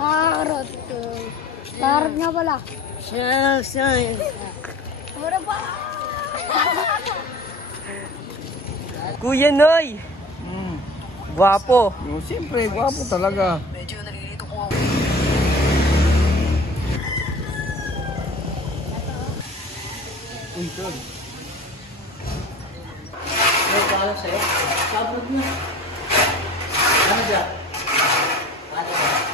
Karot. Karot nga pala. Siya. Mura pa. Kuya Noy! Gwapo. Siyempre, gwapo talaga. Medyo nalilito ko. Uy, Tol. May paalam sa'yo? Sabog na. Ano dyan? Ano ba?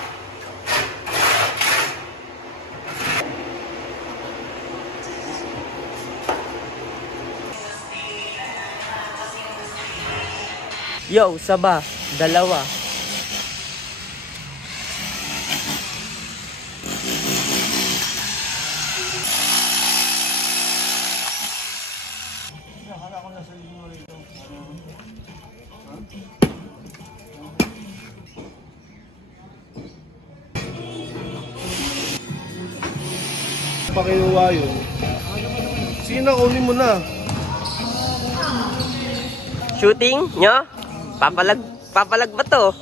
Yo, saba. Dalawa. Pakinuwa yun. Sige na, kunin mo na. Shooting nyo? Papalag ba to?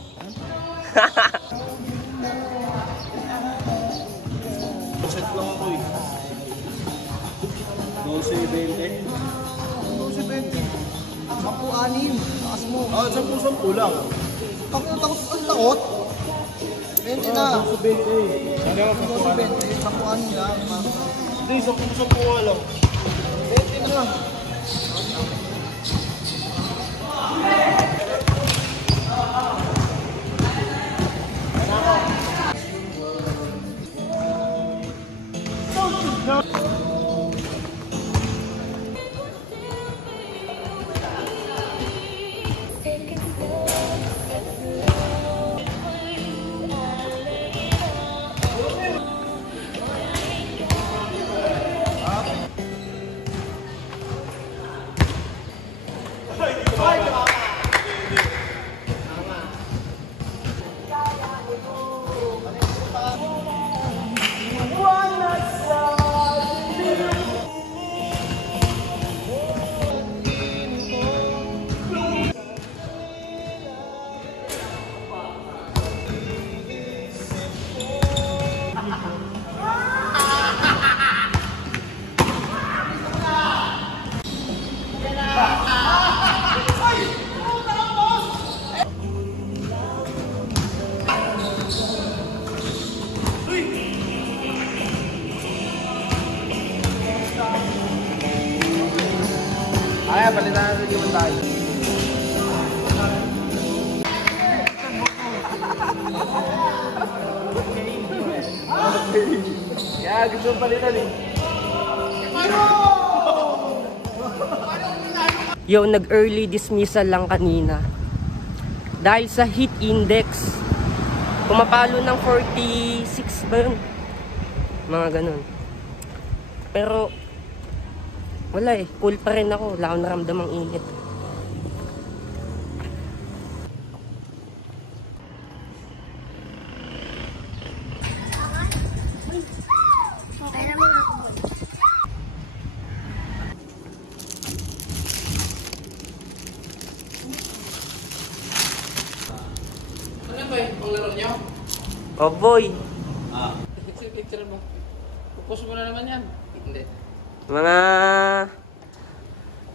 Set lang ako eh. 12.20. 12.20. 10-6. Taas mo. Ah, 10-10 lang. Takot. 20 na. 12.20. Ano yung 12.20? 10-6 lang. Hindi, 10-10 lang. 20 na. Ay, palitan natin yung tayo. Kaya gusto yung palitan eh. Yo, nag-early dismissal lang kanina. Dahil sa heat index, pumapalo ng 46 ba yun? Mga ganun. Pero, wala eh. Cool pa rin ako. Wala akong naramdamang init. Ano ba yung panglaro niyo? Oh boy. Picture mo. Pupos mo na naman yan. Hindi. Mga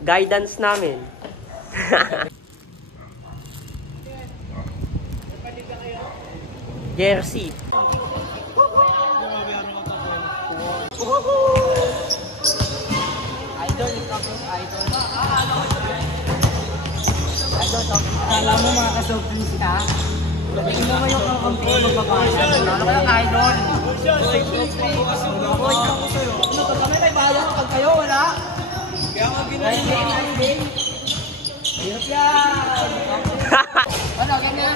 guidance namin. Jersey. Idol, idol. Alam mo mga ka-softdrinks ka? Tingnan mo yung kakampi magbabayan. Ano kayong idol? Ano kami may bayan pag kayo wala? Kaya nga binigay. Hirap yan. Ano, ganyan?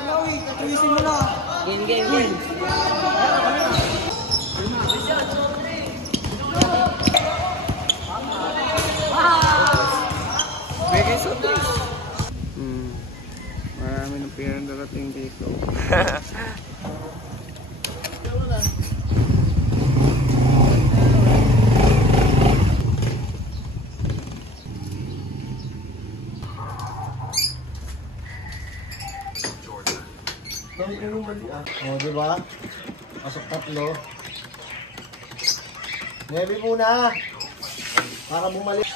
Ano, katulisin mo na. Game. Begay sa drinks. Marami ng pera darating dito. Tang ina mali ah. O, diba? Pasok 3. Neve muna. Para bumalik.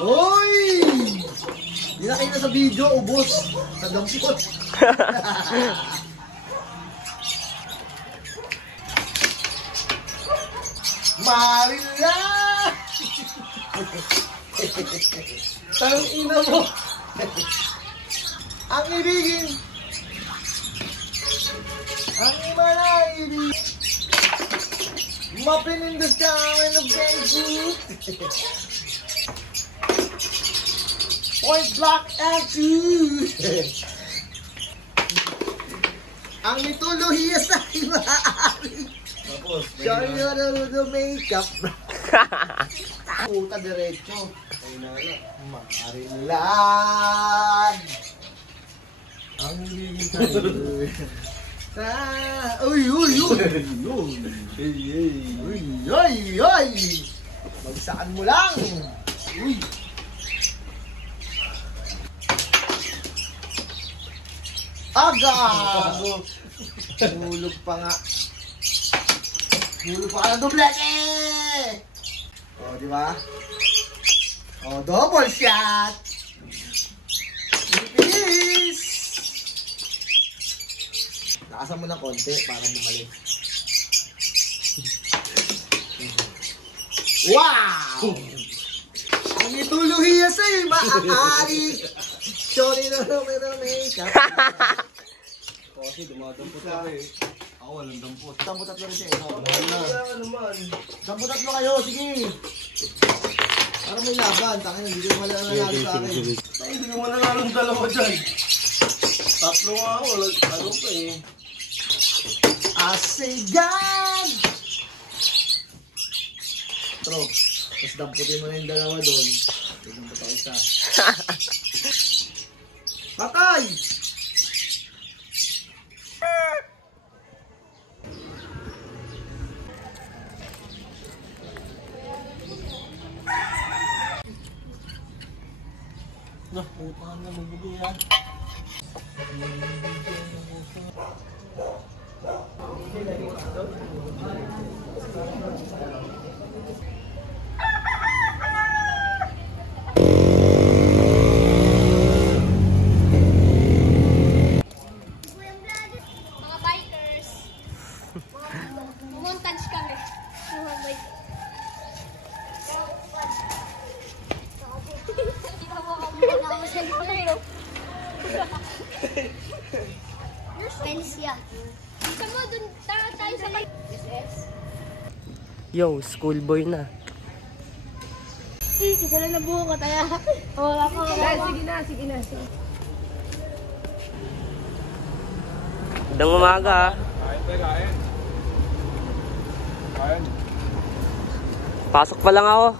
Hoy! Hindi na kayo na sa video, ubos. Sa dampot. Marila! Tang ina mo. Ang ibigin. Ang imalay. Mapinindos ka amin ng Facebook. Point blank and two. Ang mitolohiya sa maaari. Tapos, siya yung makeup. Puta diretso. Ay nala. Marilan. Ang ibigin tayo. Uy! Bagsakan mo lang! Uy! Agago! Hulog pa nga. Hulog pa ka ng doblete! O, diba? O, double shot! Please! Lakasan mo ng konti para bumalik. Wow! Ang ituluhiya sa'yo, maaari. Sorry na pero makeup. Kasi dumadampot ako eh. Ako walang dampot. Dampot 3 rin siya. Wala naman. Dampot 3 kayo, sige. Para may laban. Tangin, hindi ko malalalo sa akin. Hindi ko malalalo ng 2 dyan. 3 nga ako. Ano pa eh. Asigan! Tro, tapos damputin mo na yung 2 doon. Dampot ako isa. Patay! Nah, putaan na mabuti yan. Mga bikers. Montage kami. Mga bikers. Pensya. Isa mo dun tayo sa SS. Yo, schoolboy na. Isa lang na buho ko tayo. Wala ko. Sige na. Magandang umaga. Kain. Pasok pa lang ako.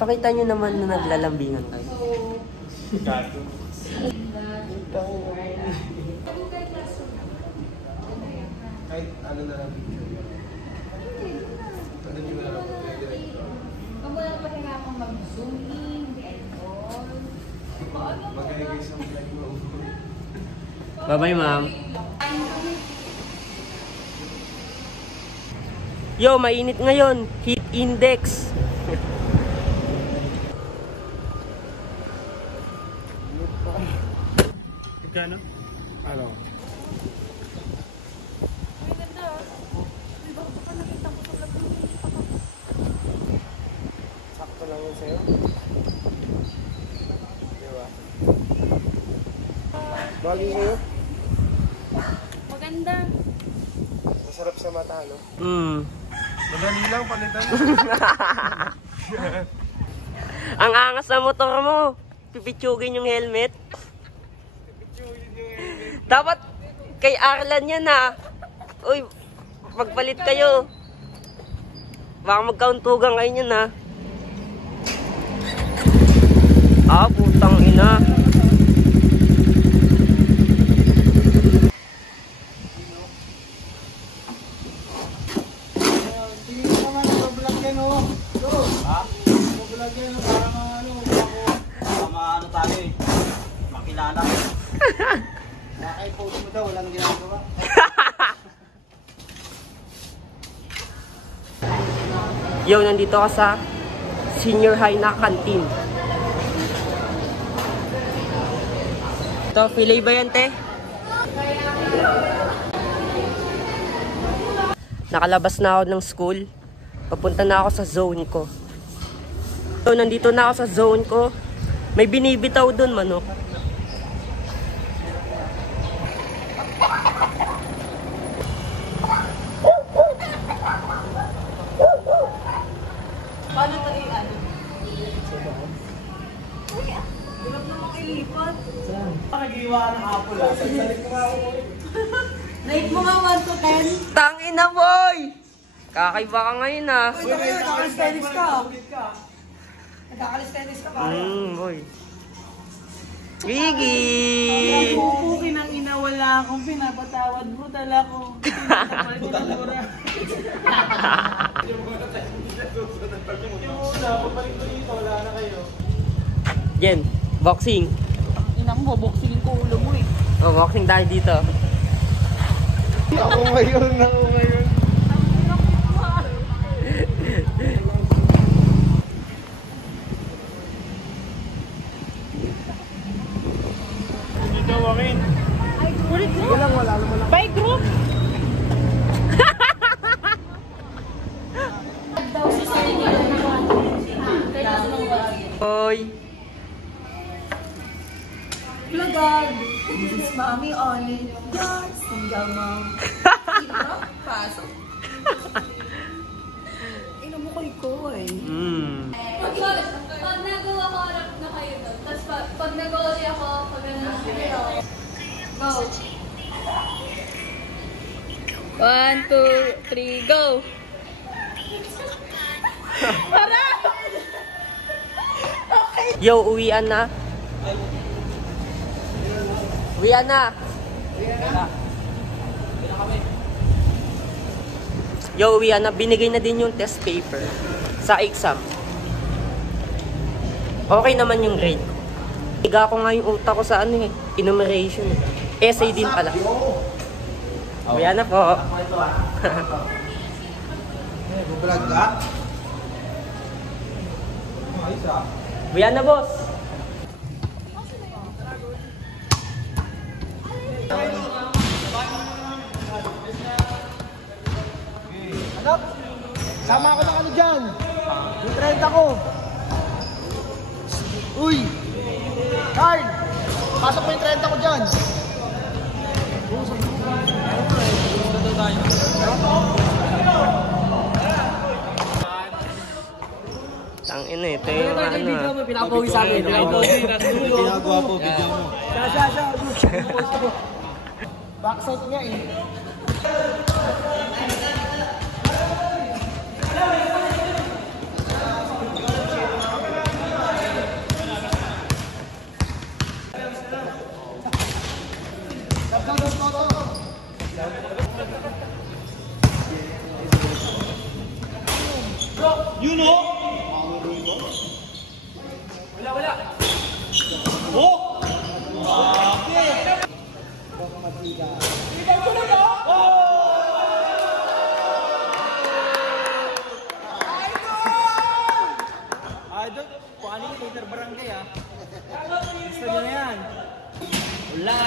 Pakita nyo naman na naglalambingan kayo. Kahit ano na lang. Ano nyo na lang. Wala pa rin akong mag-zooming, Magkagay sa vlog mo. Bye-bye, ma'am. Yo, mainit ngayon. Heat index. Ikano? Ano? Sakto lang yun sa'yo. Diba? Bagi kayo? maganda. Masarap sa mata, no? Madali lang, palitan. Ang angas na motor mo. Pipitsugin yung helmet. Dapat kay Arlan yan ha. Uy, magpalit kayo. Baka magkauntugan kayo yan ha. Putang ina. Kaka-post mo daw, walang ginagawa. Yo, nandito ka sa senior high na canteen. Ito, fillet ba yan, te? Nakalabas na ako ng school. Papunta na ako sa zone ko. So, nandito na ako sa zone ko. May binibitaw dun, manok. Paano ito i-ano? Hirap naman ilipat. Nag-iwa ng apple ah. Salit mo nga ako. Rate mo nga 1 to 10. Tangin na, boy! Kakaiba ka ngayon, ah. Uy, nagkakalis-tenis ka. Nagkakalis-tennis ka ba? Boy. Gigi! Pupukin ang ina, wala akong pinapatawad. Brutal ako. Jen, boxing. Inang mo, boxing ko ulo mo eh. Oh, boxing tayo dito. Ako ngayon. By group? Hoy! Plugag. This is Mommy Oli. God, single mom. Pasok. Ino mo kay Koy. Pag nagawa ko, harap na kayo doon. Tapos pag nagawa ako, pag ano kayo. Go. 1, 2, 3, go! Yo, uwian na. Uwian na. Yo, uwian na. Binigay na din yung test paper sa exam. Okay naman yung grade. Higa ko nga yung utak ko sa ano eh, enumeration. Essay din pala. Uwian na po. Vlog ka? Uwian na, boss. Anak, sama ako ng ano dyan. Yung 30 ko. Uy! Carl! Pasok mo yung 30 ko dyan. Tangina, ito yung ano. Pinakapawi sa amin. Ginagawa po, video mo. Siya. Backside nga eh. You know? Wala. Oh! Idol, paano yung later barangay ah? Gusto nyo na yan? Wala!